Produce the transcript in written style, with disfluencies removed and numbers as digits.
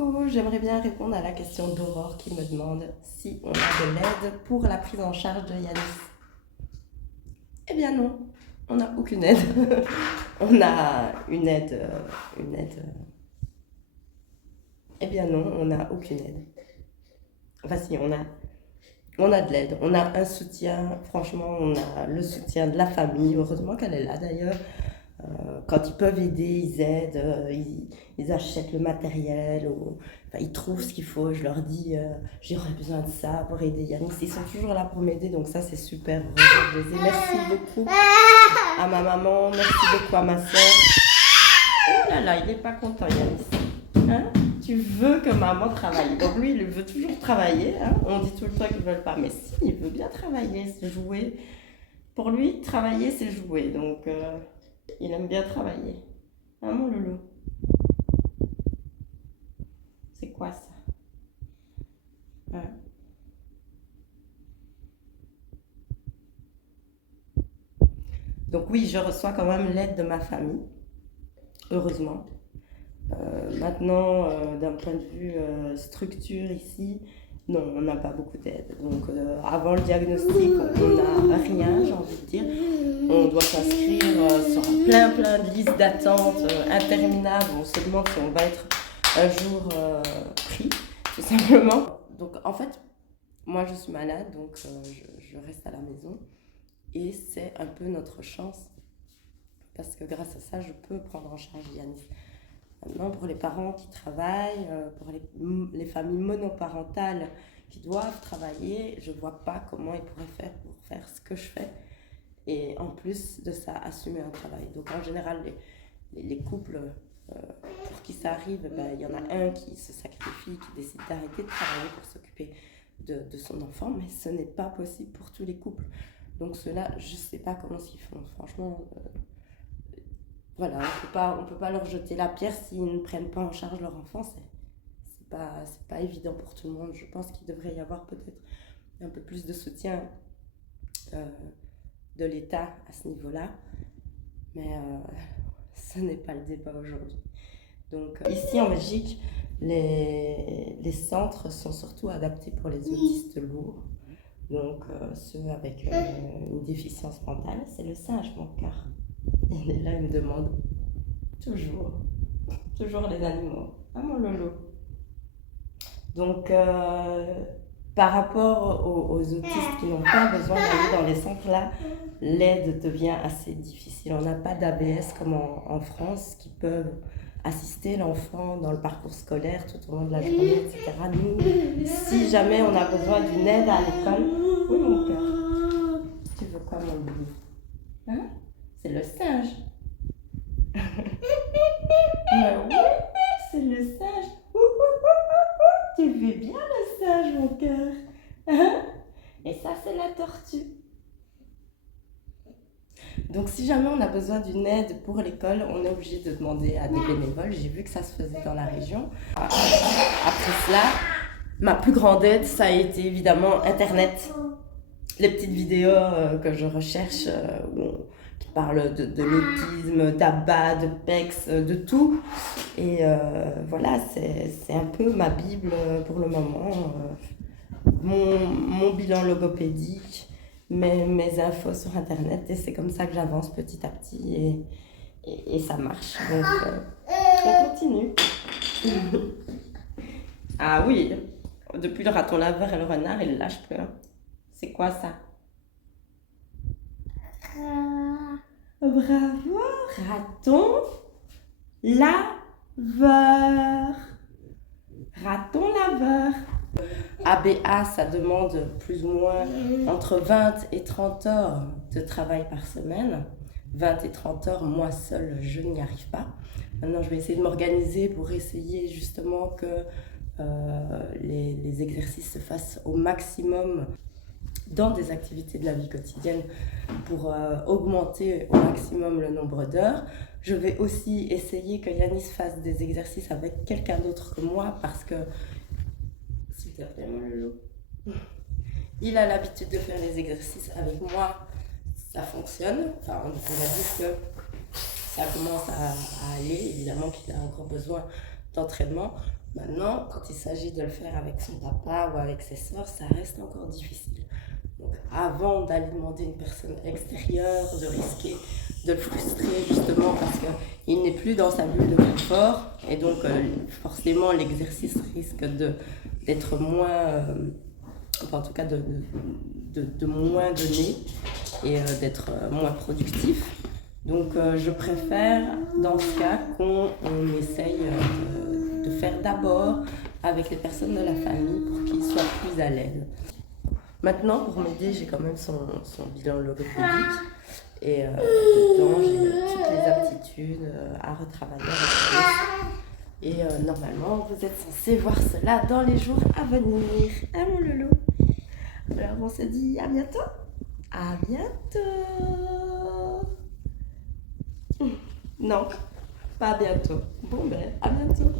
Coucou, j'aimerais bien répondre à la question d'Aurore qui me demande si on a de l'aide pour la prise en charge de Yanis. Eh bien non, on n'a aucune aide. On a une aide, Eh bien non, on n'a aucune aide. Enfin si, on a de l'aide, on a un soutien, franchement, on a le soutien de la famille, heureusement qu'elle est là d'ailleurs. Quand ils peuvent aider, ils aident, ils achètent le matériel, enfin, ils trouvent ce qu'il faut. Je leur dis, j'aurais besoin de ça pour aider Yanis. Ils sont toujours là pour m'aider, donc ça c'est super. Je les ai. Merci beaucoup à ma maman, merci beaucoup à ma soeur. Oh là là, il n'est pas content Yanis. Hein? Tu veux que maman travaille. Donc lui, il veut toujours travailler. Hein? On dit tout le temps qu'il ne veut pas, mais si, il veut bien travailler, c'est jouer. Pour lui, travailler, c'est jouer. Donc... il aime bien travailler. Hein, mon loulou? C'est quoi ça? Hein? Donc oui, je reçois quand même l'aide de ma famille, heureusement. Maintenant, d'un point de vue structure ici, non, on n'a pas beaucoup d'aide. Donc avant le diagnostic, on n'a rien, j'ai envie de dire. On doit s'inscrire sur plein de listes d'attente interminables. On se demande si on va être un jour pris, tout simplement. Donc en fait, moi je suis malade, donc je reste à la maison. Et c'est un peu notre chance, parce que grâce à ça, je peux prendre en charge Yanis. Maintenant, pour les parents qui travaillent, pour les familles monoparentales qui doivent travailler, je ne vois pas comment ils pourraient faire pour faire ce que je fais. Et en plus de ça, assumer un travail. Donc en général, les couples pour qui ça arrive, il y en a un qui se sacrifie, qui décide d'arrêter de travailler pour s'occuper de son enfant, mais ce n'est pas possible pour tous les couples. Donc ceux-là, je ne sais pas comment ils font. Franchement, voilà, on peut pas leur jeter la pierre s'ils ne prennent pas en charge leur enfant. C'est pas évident pour tout le monde. Je pense qu'il devrait y avoir peut-être un peu plus de soutien de l'État à ce niveau-là. Mais ce n'est pas le débat aujourd'hui. Donc ici en Belgique, les centres sont surtout adaptés pour les autistes lourds. Donc ceux avec une déficience mentale. C'est le singe, mon cœur. Il est là, il me demande toujours les animaux. Ah mon lolo. Donc par rapport aux autistes qui n'ont pas besoin d'aller dans les centres là, l'aide devient assez difficile. On n'a pas d'ABS comme en France qui peuvent assister l'enfant dans le parcours scolaire tout au long de la journée, etc. Nous, si jamais on a besoin d'une aide à l'école, oui mon cœur, tu veux quoi mon bébé? Hein? C'est le singe. Mais oui, c'est le singe. Tu fais bien le singe mon cœur. Hein? Et ça c'est la tortue. Donc si jamais on a besoin d'une aide pour l'école, on est obligé de demander à des bénévoles. J'ai vu que ça se faisait dans la région. Après cela, ma plus grande aide, ça a été évidemment Internet. Les petites vidéos que je recherche qui parlent de l'autisme, d'ABA, de PEX, de tout. Et voilà, c'est un peu ma Bible pour le moment. Mon bilan logopédique. Mes infos sur Internet, et c'est comme ça que j'avance petit à petit et ça marche. Donc, on continue. Ah oui, depuis le raton laveur et le renard, il ne lâche plus. Hein. C'est quoi ça? Bravo, raton laveur. Raton laveur. ABA, ça demande plus ou moins entre 20 et 30 heures de travail par semaine. 20 et 30 heures, moi seule, je n'y arrive pas. Maintenant, je vais essayer de m'organiser pour essayer justement que les exercices se fassent au maximum dans des activités de la vie quotidienne pour augmenter au maximum le nombre d'heures. Je vais aussi essayer que Yanis fasse des exercices avec quelqu'un d'autre que moi parce que il a l'habitude de faire des exercices avec moi, ça fonctionne. Enfin, on pourrait dire que ça commence à aller, évidemment qu'il a encore besoin d'entraînement. Maintenant, quand il s'agit de le faire avec son papa ou avec ses sœurs, ça reste encore difficile. Donc, avant d'aller demander à une personne extérieure, de risquer de le frustrer justement parce qu'il n'est plus dans sa bulle de confort et donc forcément l'exercice risque d'être moins, enfin, en tout cas de moins donné et d'être moins productif. Donc je préfère dans ce cas qu'on essaye de faire d'abord avec les personnes de la famille pour qu'ils soient plus à l'aise. Maintenant, pour m'aider, j'ai quand même son bilan logopédique et dedans, j'ai toutes les aptitudes à retravailler avec lui. Et normalement, vous êtes censé voir cela dans les jours à venir. Hein, mon loulou? Alors, on se dit à bientôt. À bientôt. Non, pas à bientôt. Bon, ben, à bientôt.